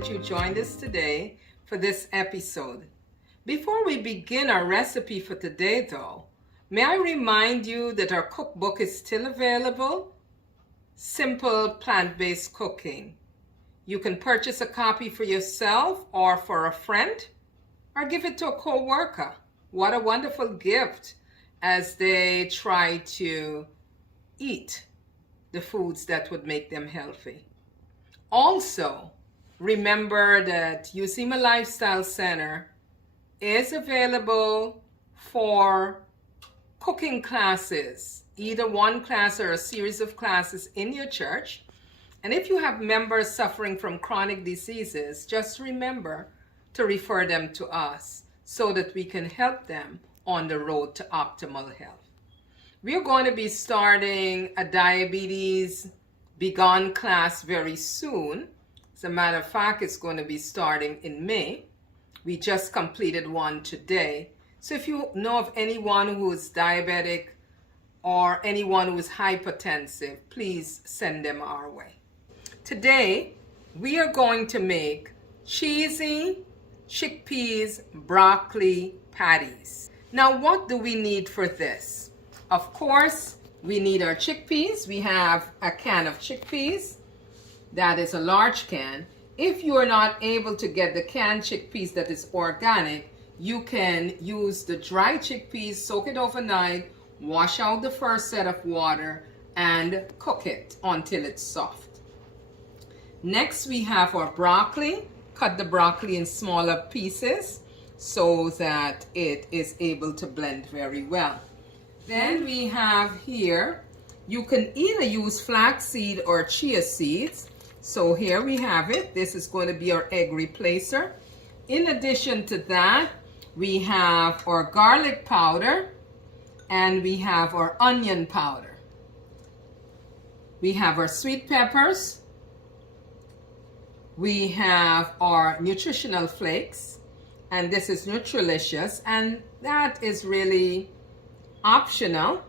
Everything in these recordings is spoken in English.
that you joined us today for this episode. Before we begin our recipe for today, though, may I remind you that our cookbook is still available? Simple plant-based cooking. You can purchase a copy for yourself or for a friend, or give it to a co-worker. What a wonderful gift as they try to eat the foods that would make them healthy. Also, remember that Usima Lifestyle Center is available for cooking classes, either one class or a series of classes in your church. And if you have members suffering from chronic diseases, just remember to refer them to us so that we can help them on the road to optimal health. We're going to be starting a diabetes Begone class very soon. As a matter of fact, it's going to be starting in May. We just completed one today. So if you know of anyone who is diabetic or anyone who is hypertensive, please send them our way. Today, we are going to make cheesy chickpeas broccoli patties. Now, what do we need for this? Of course, we need our chickpeas. We have a can of chickpeas. That is a large can. If you are not able to get the canned chickpeas that is organic, you can use the dry chickpeas, soak it overnight, wash out the first set of water, and cook it until it's soft. Next, we have our broccoli. Cut the broccoli in smaller pieces so that it is able to blend very well. Then we have here, you can either use flaxseed or chia seeds. So here we have it. This is going to be our egg replacer. In addition to that, we have our garlic powder and we have our onion powder. We have our sweet peppers. We have our nutritional flakes, and this is nutritious, and that is really optional.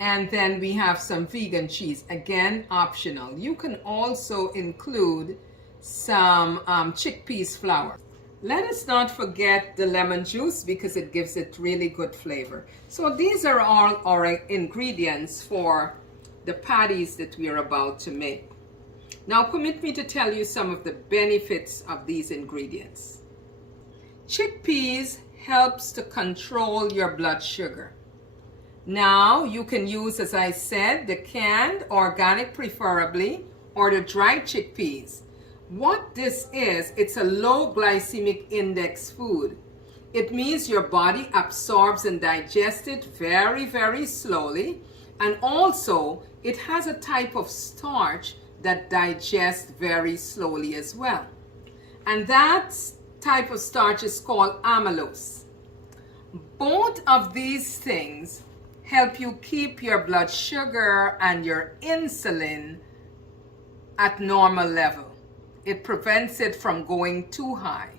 And then we have some vegan cheese, again optional. You can also include some chickpeas flour. Let us not forget the lemon juice because it gives it really good flavor. So these are all our ingredients for the patties that we are about to make. Now permit me to tell you some of the benefits of these ingredients. Chickpeas helps to control your blood sugar. Now you can use, as I said, the canned, organic preferably, or the dried chickpeas. What this is, it's a low glycemic index food. It means your body absorbs and digests it very, very slowly. And also, it has a type of starch that digests very slowly as well. And that type of starch is called amylose. Both of these things help you keep your blood sugar and your insulin at normal level. It prevents it from going too high.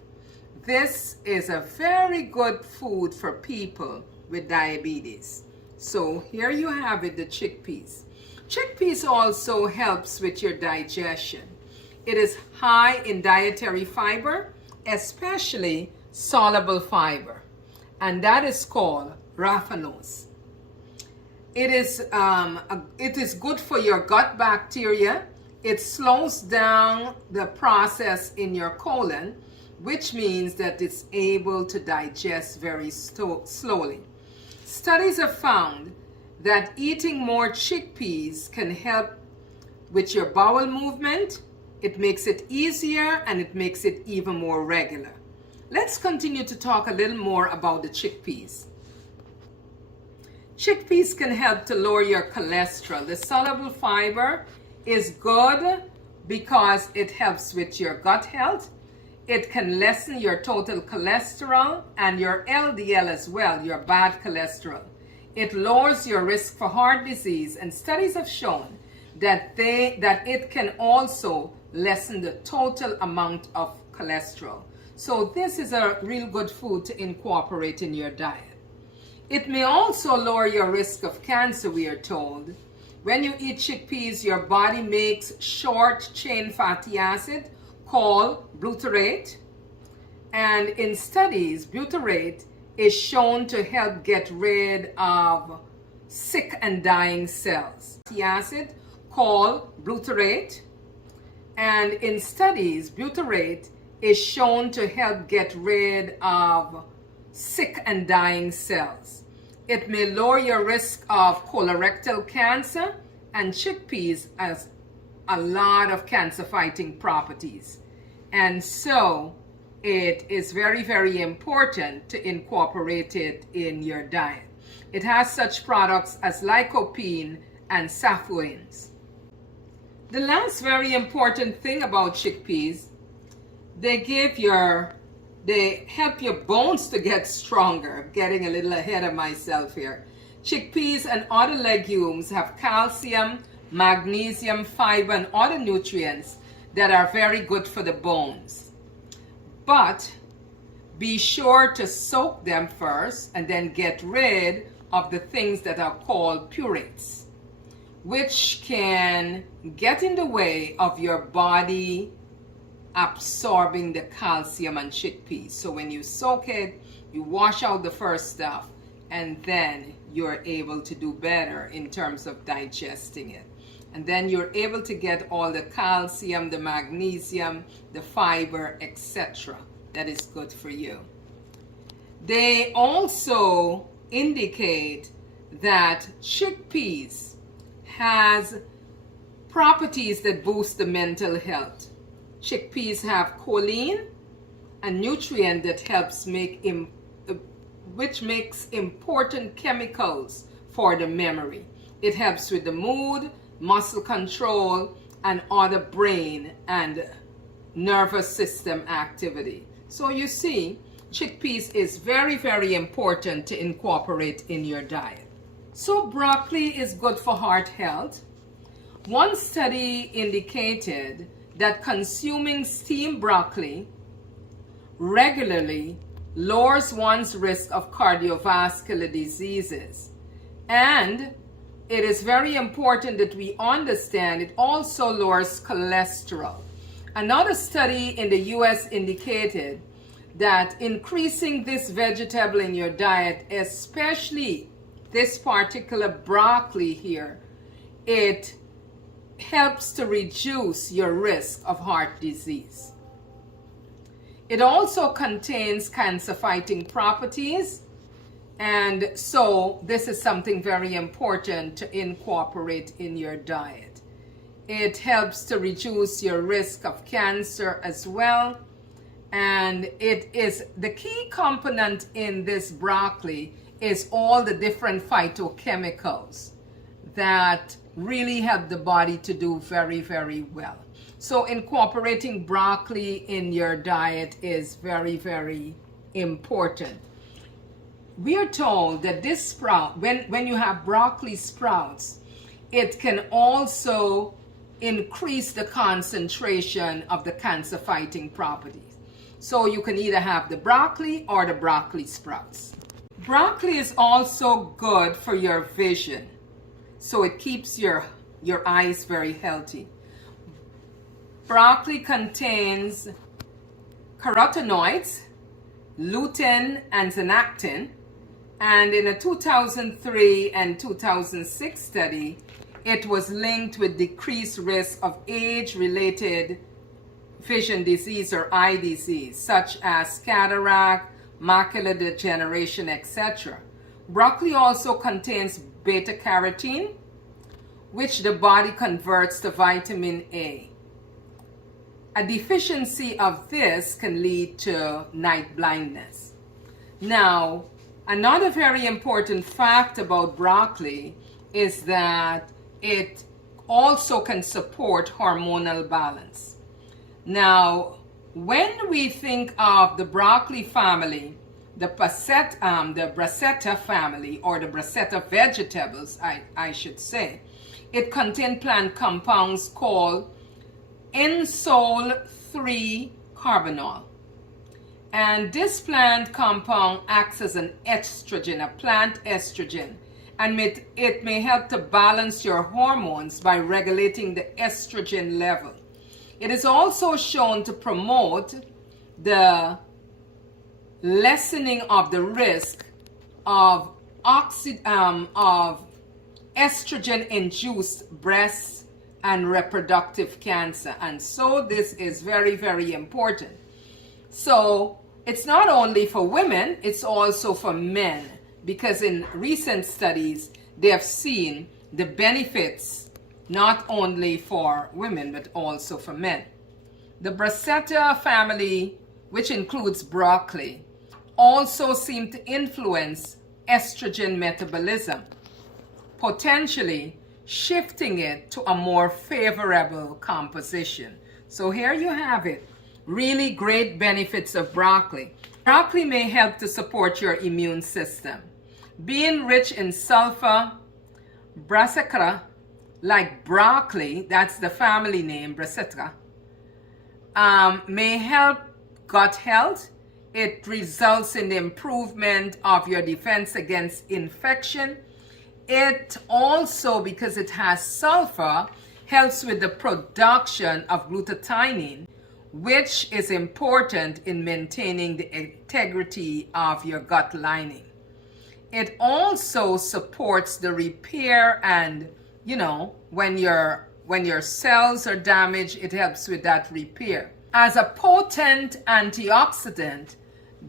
This is a very good food for people with diabetes. So here you have it, the chickpeas. Chickpeas also helps with your digestion. It is high in dietary fiber, especially soluble fiber, and that is called raffinose. It is good for your gut bacteria. It slows down the process in your colon, which means that it's able to digest very slowly. Studies have found that eating more chickpeas can help with your bowel movement. It makes it easier and it makes it even more regular. Let's continue to talk a little more about the chickpeas. Chickpeas can help to lower your cholesterol. The soluble fiber is good because it helps with your gut health. It can lessen your total cholesterol and your LDL as well, your bad cholesterol. It lowers your risk for heart disease, and studies have shown that it can also lessen the total amount of cholesterol. So this is a real good food to incorporate in your diet. It may also lower your risk of cancer, we are told. When you eat chickpeas, your body makes short chain fatty acid called butyrate. And in studies, butyrate is shown to help get rid of sick and dying cells. The acid called butyrate. And in studies, butyrate is shown to help get rid of sick and dying cells. It may lower your risk of colorectal cancer, and chickpeas has a lot of cancer-fighting properties. And so it is very, very important to incorporate it in your diet. It has such products as lycopene and saffoins. The last very important thing about chickpeas, they help your bones to get stronger. I'm getting a little ahead of myself here. Chickpeas and other legumes have calcium, magnesium, fiber, and other nutrients that are very good for the bones. But be sure to soak them first and then get rid of the things that are called purees, which can get in the way of your body absorbing the calcium and chickpeas. So when you soak it, you wash out the first stuff, and then you're able to do better in terms of digesting it. And then you're able to get all the calcium, the magnesium, the fiber, etc. that is good for you. They also indicate that chickpeas has properties that boost the mental health. Chickpeas have choline, a nutrient that helps which makes important chemicals for the memory. It helps with the mood, muscle control, and other brain and nervous system activity. So you see, chickpeas is very, very important to incorporate in your diet. So broccoli is good for heart health. One study indicated that consuming steamed broccoli regularly lowers one's risk of cardiovascular diseases. And it is very important that we understand it also lowers cholesterol. Another study in the US indicated that increasing this vegetable in your diet, especially this particular broccoli here, it helps to reduce your risk of heart disease. It also contains cancer-fighting properties, and so this is something very important to incorporate in your diet. It helps to reduce your risk of cancer as well, and it is the key component in this broccoli is all the different phytochemicals that really help the body to do very, very well. So incorporating broccoli in your diet is very, very important. We are told that this sprout, when you have broccoli sprouts, it can also increase the concentration of the cancer-fighting properties. So you can either have the broccoli or the broccoli sprouts. Broccoli is also good for your vision. So it keeps your eyes very healthy. Broccoli contains carotenoids, lutein, and zeaxanthin. And in a 2003 and 2006 study, it was linked with decreased risk of age-related vision disease or eye disease, such as cataract, macular degeneration, etc. Broccoli also contains beta-carotene, which the body converts to vitamin A. A deficiency of this can lead to night blindness. Now, another very important fact about broccoli is that it also can support hormonal balance. Now, when we think of the broccoli family, the brassica family, or the brassica vegetables, I should say, it contains plant compounds called insole 3-carbinol. And this plant compound acts as an estrogen, a plant estrogen, and it may help to balance your hormones by regulating the estrogen level. It is also shown to promote the lessening of the risk of estrogen-induced breast and reproductive cancer. And so this is very, very important. So it's not only for women, it's also for men, because in recent studies, they have seen the benefits not only for women, but also for men. The Brassica family, which includes broccoli, also seem to influence estrogen metabolism, potentially shifting it to a more favorable composition. So here you have it. Really great benefits of broccoli. Broccoli may help to support your immune system. Being rich in sulfur, brassica, like broccoli, that's the family name, brassica, may help gut health. It results in the improvement of your defense against infection. It also, because it has sulfur, helps with the production of glutathione, which is important in maintaining the integrity of your gut lining. It also supports the repair, and when your cells are damaged, it helps with that repair. As a potent antioxidant,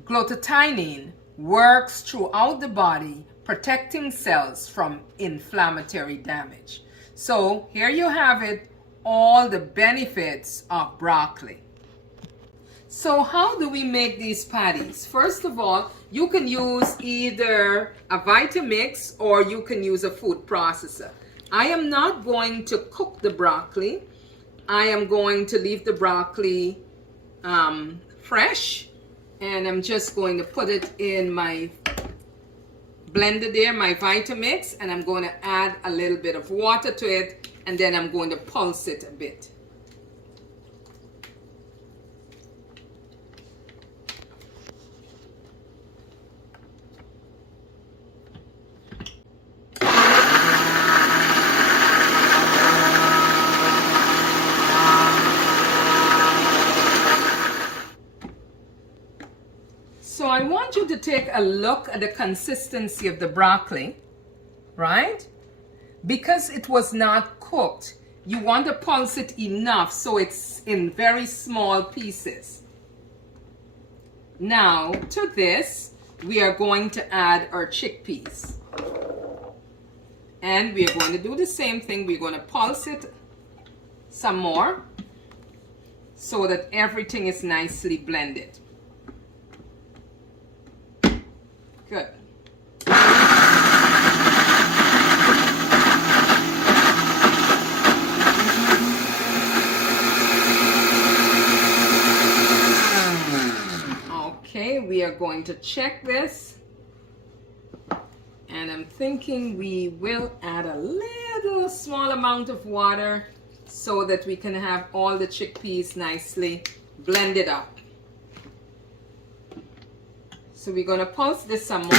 glutathione works throughout the body, protecting cells from inflammatory damage. So here you have it, all the benefits of broccoli. So how do we make these patties? First of all, you can use either a Vitamix or you can use a food processor. I am not going to cook the broccoli. I am going to leave the broccoli fresh, and I'm just going to put it in my blender there, my Vitamix, and I'm going to add a little bit of water to it, and then I'm going to pulse it a bit. So I want you to take a look at the consistency of the broccoli, right? Because it was not cooked, you want to pulse it enough so it's in very small pieces. Now to this, we are going to add our chickpeas. And we are going to do the same thing. We're going to pulse it some more so that everything is nicely blended. Good. Okay, we are going to check this. And I'm thinking we will add a little small amount of water so that we can have all the chickpeas nicely blended up. So we're going to pulse this some more.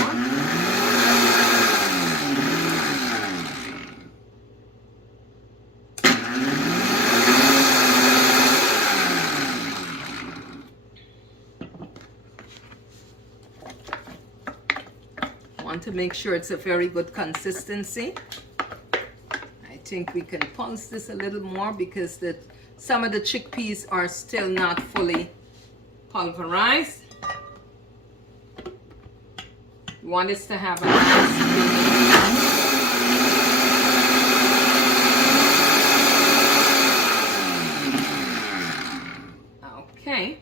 Want to make sure it's a very good consistency. I think we can pulse this a little more because some of the chickpeas are still not fully pulverized. You want this to have a nice okay.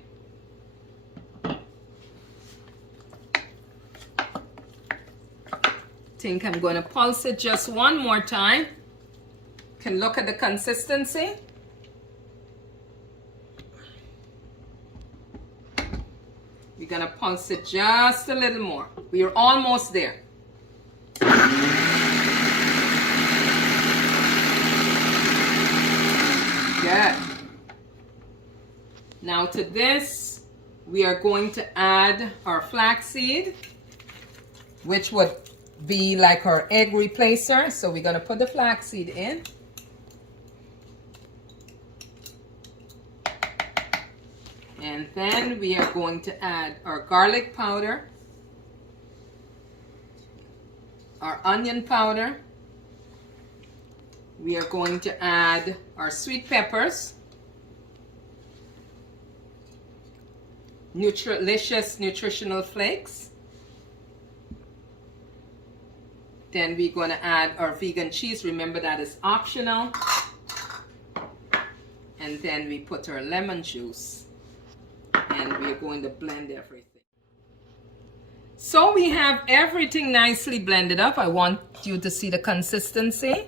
Think I'm going to pulse it just one more time. Can look at the consistency. We're going to pulse it just a little more. We are almost there. Good. Now to this, we are going to add our flaxseed, which would be like our egg replacer. So we're going to put the flaxseed in. And then we are going to add our garlic powder, our onion powder. We are going to add our sweet peppers, nutritious nutritional flakes. Then we're going to add our vegan cheese. Remember, that is optional. And then we put our lemon juice. And we're going to blend everything. So we have everything nicely blended up. I want you to see the consistency.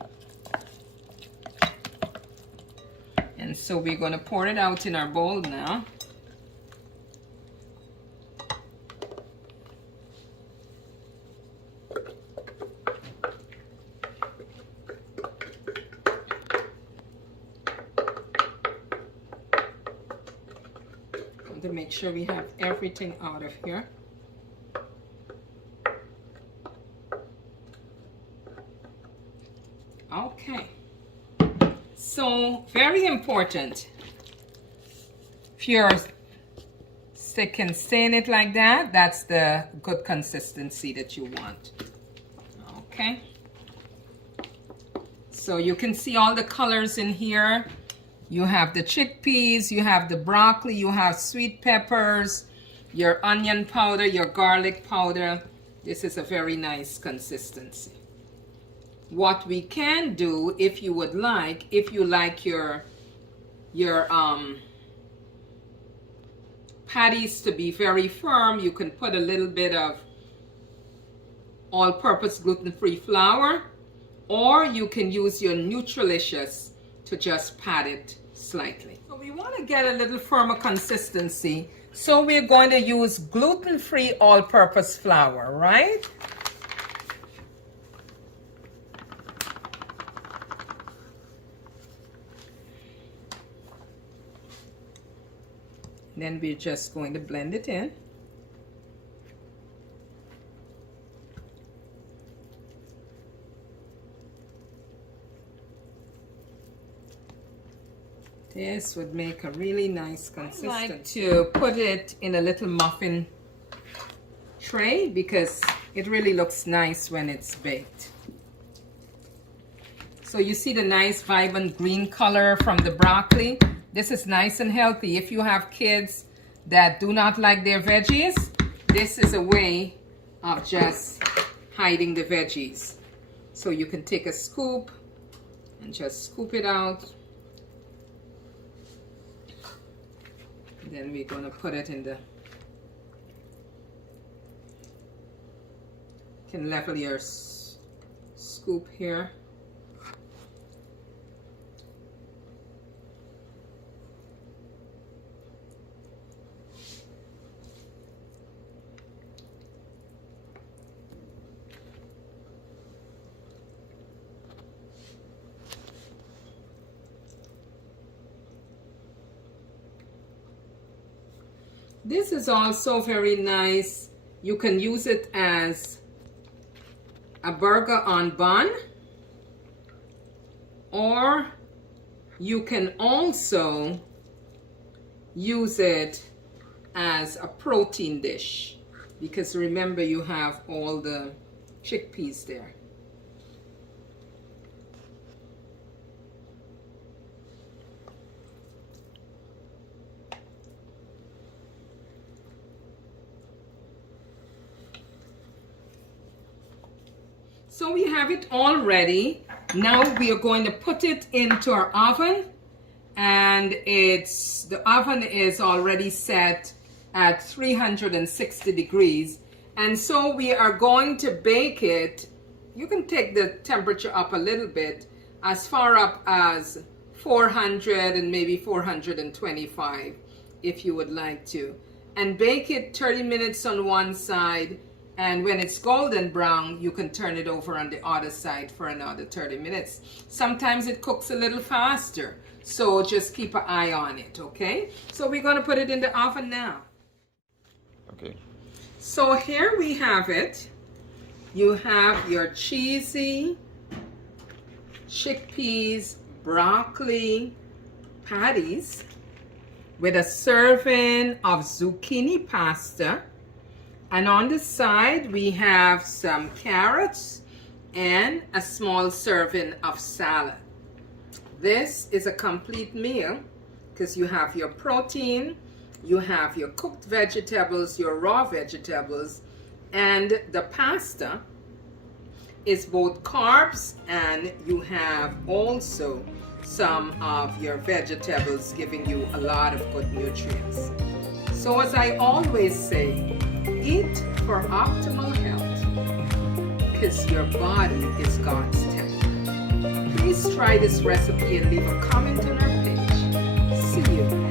And so we're going to pour it out in our bowl now. To make sure we have everything out of here. Okay, so very important. If you're stick and stain it like that, that's the good consistency that you want. Okay, so you can see all the colors in here. You have the chickpeas, you have the broccoli, you have sweet peppers, your onion powder, your garlic powder. This is a very nice consistency. What we can do, if you would like, if you like your patties to be very firm, you can put a little bit of all-purpose gluten-free flour, or you can use your nutritious to just pat it slightly. So we want to get a little firmer consistency, so we're going to use gluten-free all-purpose flour, right? Then we're just going to blend it in. This would make a really nice consistency. I like to put it in a little muffin tray because it really looks nice when it's baked. So you see the nice vibrant green color from the broccoli. This is nice and healthy. If you have kids that do not like their veggies, this is a way of just hiding the veggies. So you can take a scoop and just scoop it out. Then we're going to put it in the, you can level your scoop here. This is also very nice. You can use it as a burger on bun, or you can also use it as a protein dish, because remember, you have all the chickpeas there. So we have it all ready. Now we are going to put it into our oven, and the oven is already set at 360 degrees. And so we are going to bake it. You can take the temperature up a little bit, as far up as 400 and maybe 425 if you would like to. And bake it 30 minutes on one side. And when it's golden brown, you can turn it over on the other side for another 30 minutes. Sometimes it cooks a little faster, so just keep an eye on it, okay? So we're going to put it in the oven now. Okay. So here we have it. You have your cheesy chickpeas, broccoli, patties. with a serving of zucchini pasta. And on the side, we have some carrots and a small serving of salad. This is a complete meal because you have your protein, you have your cooked vegetables, your raw vegetables, and the pasta is both carbs, and you have also some of your vegetables giving you a lot of good nutrients. So as I always say, eat for optimal health because your body is God's temple. Please try this recipe and leave a comment on our page. See you.